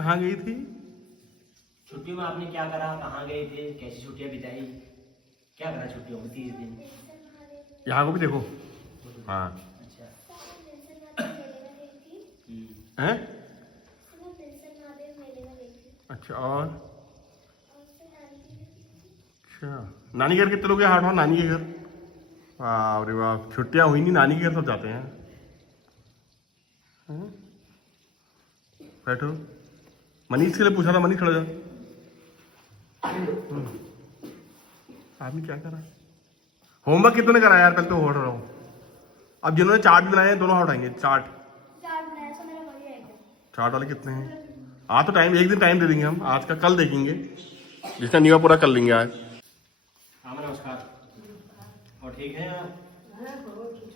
कहाँ गई थी? छुट्टियों में आपने क्या करा, कहाँ गए थे, कैसी छुट्टियां बिताई, क्या करा छुट्टियों में 30 दिन? यहाँ को भी देखो। हाँ। अच्छा। हैं? अच्छा और अच्छा नानी घर कितने लोग हैं? हाट नानी के घर। वाह अरे वाह, छुट्टियां हुई नहीं, नानी के घर सब जाते हैं। बैठो। मनीष के लिए पूछा था, मनीष खड़ा जा। आदमी क्या करा? होमवर्क कितने कराया यार? पहले तो हट रहा हूँ। अब जिन्होंने चार्ट बनाए हैं दोनों हटाएंगे। चार्ट चार्ट वाले कितने हैं? आज तो टाइम, एक दिन टाइम दे देंगे हम। आज का कल देखेंगे, जिसका न्यू पूरा कर लेंगे आज। हाँ नमस्कार। और ठीक है आप?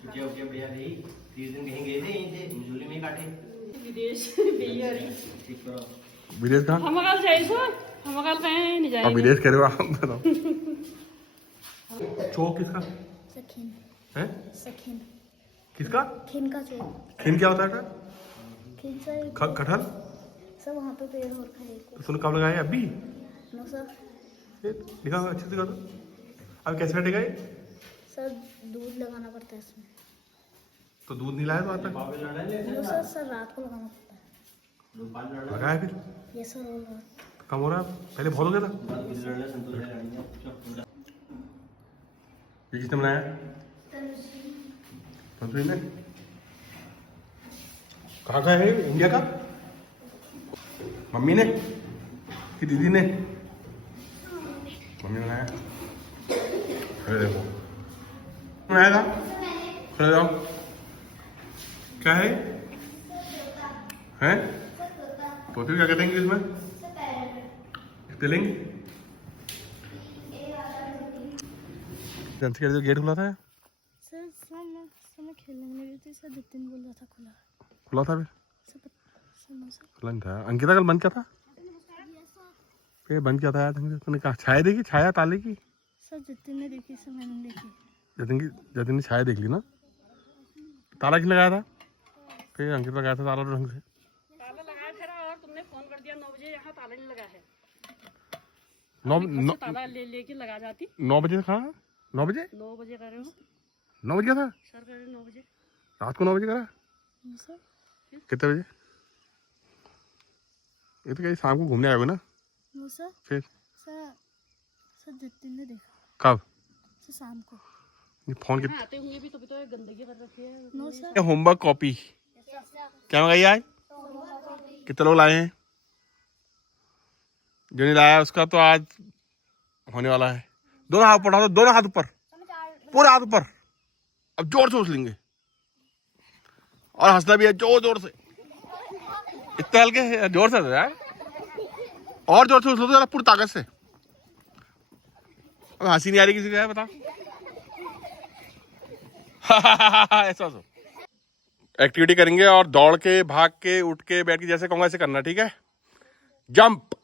छुट्टियाँ उट्टियाँ बढ़िया रही? 30 दिन कहीं गए थे? यहीं थे मजूरी में काटे? विदेश ठीक करो। विदेश कहाँ? हम कहीं नहीं जाएंगे। विदेश कह रहे हो आप? बताओ। चौक किसका सखीन है? सखीन किसका? खीन का चोर। खिन क्या होता है? खीन सर कटहल। सब वहाँ पे पेड़ और खाए को तूने कब लगाया? अभी नो सर। दिखा, अच्छे से दिखा दो। अब कैसे कटेगा ये? सर दूध लगाना पड़ता है इसमें। तो दूध नहीं लाया तो आता? नो सर, सर रात को लगाना पड़ता है। लगाया फिर? ये सर और रात। कम हो रहा है? पहले बहुत हो गया था। ये किसने बनाया? तनुश्री ने। कहाँ का है? इंडिया का? मम्मी ने कि दीदी ने? मम्मी ने बनाया। अरे देखो बनाया था। खड़े जाओ। क्या है? हैं? तोते क्या कहते हैं इंग्लिश में? स्पेलिंग? जो गेट खुला था सर मैं खेलने में गई थी सर, जितिन बोल रहा था खुला खुला था फिर? सर खुला नहीं था। अंकिता कल बंद क्या था? फिर बंद क्या था यार? तूने कहा छाया देखी? छाया ताले की? सर जितिन ने देखी सर, मैंने देखी। जतिन ने छाया देख ली ना? ताला किसने लगाया था? फिर अंकिता लगाया था ताला ढंग से। ताला लगाया था और तुमने फोन कर दिया 9 बजे, यहाँ ताला नहीं लगा है। 9 ताला लेके लगा जाती। 9 बजे कहाँ? 9 बजे? 9 बजे कर रहे हो 9 बजे था? सर, कर रहे 9 बजे। रात को 9 बजे करा? सर कितने बजे? ये तो कहीं शाम को घूमने आए हो ना? No sir. फिर सर जितिन ने देखा। कब? सर शाम को। ये फोन के आते होंगे भी तो ये गंदगी कर रखी है। No sir. होमवर्क कॉपी क्या मंगाई आज? कितने लोग लाए हैं? जो नहीं लाया उसका तो आज होने वाला है। दोनों हाथ उठा दो, दोनों हाथ ऊपर, पूरे हाथ ऊपर। अब जोर से उछलेंगे और हंसना भी है जोर जोर से। इतने हल्के जोर से यार, और जोर से उछलो तो जरा पूरी ताकत से। अब हंसी नहीं आ रही किसी का है बता? ऐसा तो एक्टिविटी करेंगे और दौड़ के, भाग के, उठ के, बैठ के, जैसे कहूंगा ऐसे करना, ठीक है? Jump,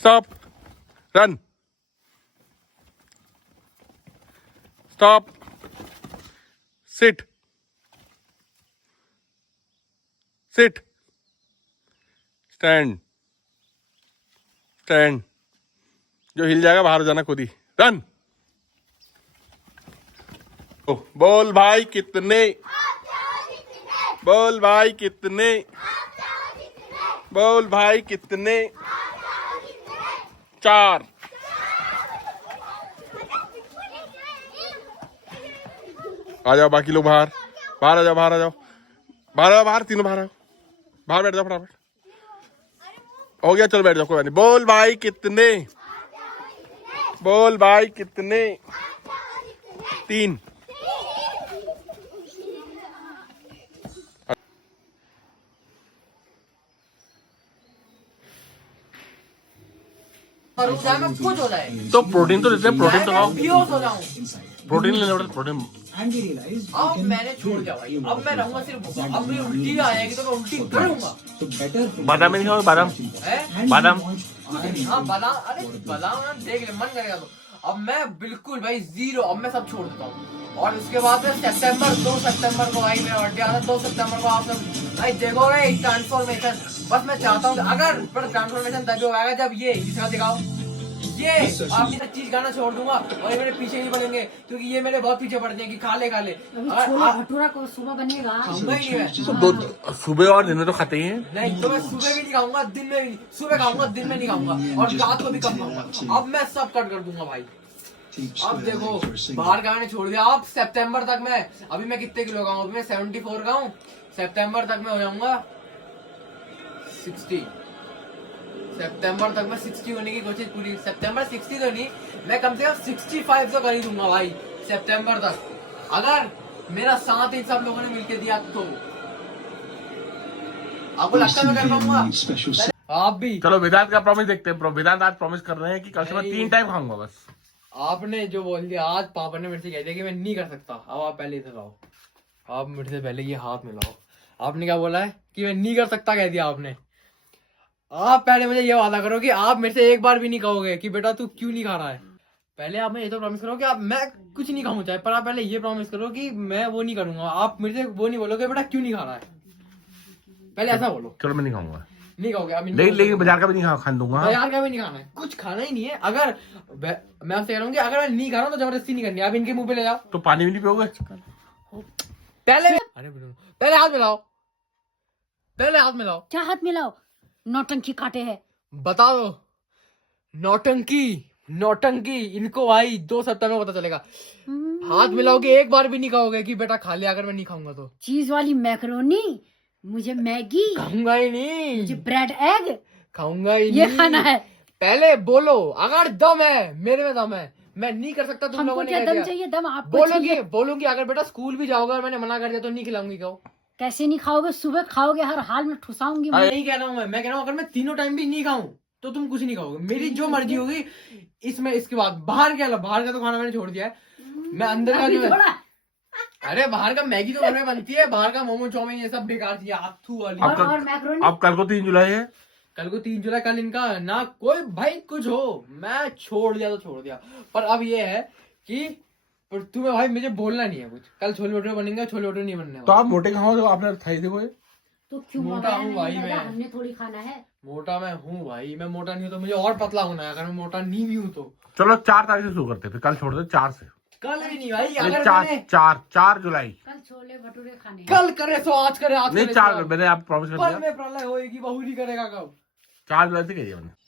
stop, run, stop, sit, sit, stand, stand. जो हिल जाएगा बाहर जाना खुद ही। रन। बोल भाई कितने? बोल भाई कितने? बोल भाई कितने? 4। आ जाओ बाकी लोग बाहर, बाहर आ जाओ, बाहर आ जाओ, बाहर आओ, बाहर तीनों बाहर आओ, बाहर बैठ जाओ फटाफट। हो गया, चलो बैठ जाओ, कोई बात नहीं। बोल भाई कितने? बोल भाई कितने? 3। तो प्रोटीन तो देते हैं, प्रोटीन तो खाओ। प्रोटीन लेना पड़ता है, प्रोटीन। अब मैंने छोड़ दिया भाई, अब मैं रहूंगा सिर्फ भूखा। अब मेरी उल्टी आएगी तो मैं उल्टी करूंगा। बादाम में नहीं खाओगे? बादाम, बादाम। हाँ बादाम, अरे बादाम देख ले मन करेगा तो। अब मैं बिल्कुल भाई जीरो, अब मैं सब छोड़ देता हूँ। और इसके बाद में सितंबर 2 सितंबर को भाई मेरा बर्थडे आता है। 2 सितंबर को आप सब भाई देखोगे ट्रांसफॉर्मेशन। बस मैं चाहता हूँ अगर पर ट्रांसफॉर्मेशन तभी होगा जब ये इंग्लिश दिखाओ, ये आपकी सब चीज गाना छोड़ दूंगा और ये मेरे पीछे नहीं पड़ेंगे, क्योंकि ये मेरे बहुत पीछे पड़ते हैं कि खा ले। छोला भटूरा को सुबह बनेगा। खाऊंगा ही नहीं मैं। तो दो सुबह और दिन में तो खाते ही हैं। नहीं तो मैं सुबह भी नहीं खाऊंगा, दिन में भी, सुबह खाऊंगा दिन में नहीं खाऊंगा और रात को भी कम खाऊंगा। अब मैं सब कट कर दूंगा भाई। अब देखो बाहर का मैंने छोड़ दिया। अब सितंबर तक मैं, अभी मैं कितने किलो का हूँ, अभी मैं 74 का हूँ। सितंबर तक मैं हो जाऊंगा 60। सितंबर तक मैं 60 होने की कोशिश पूरी। सितंबर 60 तो नहीं, मैं कम से कम 65 तो कर ही दूंगा भाई सितंबर तक, अगर मेरा साथ इन सब लोगों ने मिलके दिया तो। आपको लगता है मैं कर पाऊंगा? आप भी। चलो वेदांत का प्रॉमिस देखते हैं। वेदांत आज प्रॉमिस कर रहे हैं कि कल से मैं 3 टाइम खाऊंगा बस। आपने जो बोल दिया आज, पापा ने मेरे से कह दिया कि मैं नहीं कर सकता। अब आप पहले इधर आओ, आप मेरे से पहले ये हाथ मिलाओ। आपने क्या बोला है कि मैं नहीं कर सकता, कह दिया आपने। आप पहले मुझे ये वादा करो कि आप मेरे से एक बार भी नहीं कहोगे कि बेटा तू क्यों नहीं खा रहा है। पहले आप मैं ये तो प्रॉमिस करो कि आप मैं कुछ नहीं खाऊंगा चाहे, पर आप पहले ये प्रॉमिस करो कि मैं वो नहीं करूंगा। आप मेरे से वो नहीं बोलोगे बेटा क्यों नहीं खा रहा है, पहले ऐसा बोलो। चलो मैं नहीं खाऊंगा, नहीं कहोगे आप? लेकिन बाजार का भी नहीं खाने दूंगा। बाजार का भी नहीं खाना है, कुछ खाना ही नहीं है। अगर मैं आपसे कह रहा हूँ कि अगर मैं नहीं खा रहा हूँ तो जबरदस्ती नहीं करनी। आप इनके मुंह पे ले जाओ। तो पानी भी नहीं पियोगे? पहले अरे पहले हाथ मिलाओ, पहले हाथ मिलाओ। क्या हाथ मिलाओ? नौटंकी काटे है। बता दो। नौटंकी नौटंकी इनको भाई 2 सप्ताह में पता चलेगा। हाथ मिलाओगे, एक बार भी नहीं कहोगे कि बेटा खा ले अगर मैं नहीं खाऊंगा तो। चीज वाली मैकरोनी, मुझे मैगी, खाऊंगा ही नहीं। मुझे ब्रेड एग, खाऊंगा ही ये नहीं। खाना है। पहले बोलो अगर दम है, मेरे में दम है, मैं नहीं कर सकता। तुम हमको लोगों ने क्या कह दम दिया। चाहिए? दम आपको चाहिए। बोलूंगी अगर बेटा स्कूल भी जाओगे और मैंने मना कर दिया तो नहीं खिलाऊंगी। कहो कैसे नहीं खाओगे? सुबह खाओगे, हर हाल में ठुसाऊंगी मैं। नहीं कह रहा हूँ मैं कह रहा हूँ अगर मैं तीनों टाइम भी नहीं खाऊं तो तुम कुछ नहीं खाओगे। मेरी जो मर्जी होगी इसमें। इसके बाद बाहर क्या, बाहर का तो खाना मैंने छोड़ दिया है। मैं अंदर का अभी जो थोड़ा। अरे बाहर का मैगी तो घर में बनती है, बाहर का मोमो चाउमीन ये सब बेकार चीज, आथू वाली। और मैकरोनी। अब कल को 3 जुलाई है। कल को 3 जुलाई, कल इनका ना कोई भाई कुछ हो, मैं छोड़ दिया तो छोड़ दिया। पर अब ये है कि पर तुम्हें भाई मुझे बोलना नहीं है कुछ। कल छोले भटूरे बनेंगे, छोले भटूरे नहीं बनने तो आप मोटे खाओ जो आपने थाई देखो। तो क्यों मोटा मंगाया हूँ नहीं भाई दादा? मैं। हमने थोड़ी खाना है। मोटा मैं हूँ भाई, मैं मोटा नहीं हूँ तो मुझे और पतला होना है। अगर मैं मोटा नहीं भी हूँ तो चलो 4 तारीख से शुरू करते हैं, फिर कल छोड़ दे 4 से। कल भी नहीं भाई। नहीं, अगर 4 जुलाई। कल छोले भटूरे खाने हैं। कल करे सो आज करे, आज नहीं करे 4 सो आज। मैंने आप प्रॉमिस कर कल दिया। में प्रलय होएगी, बहू नहीं करेगा कब? 4 जुलाई से कहिए मैंने।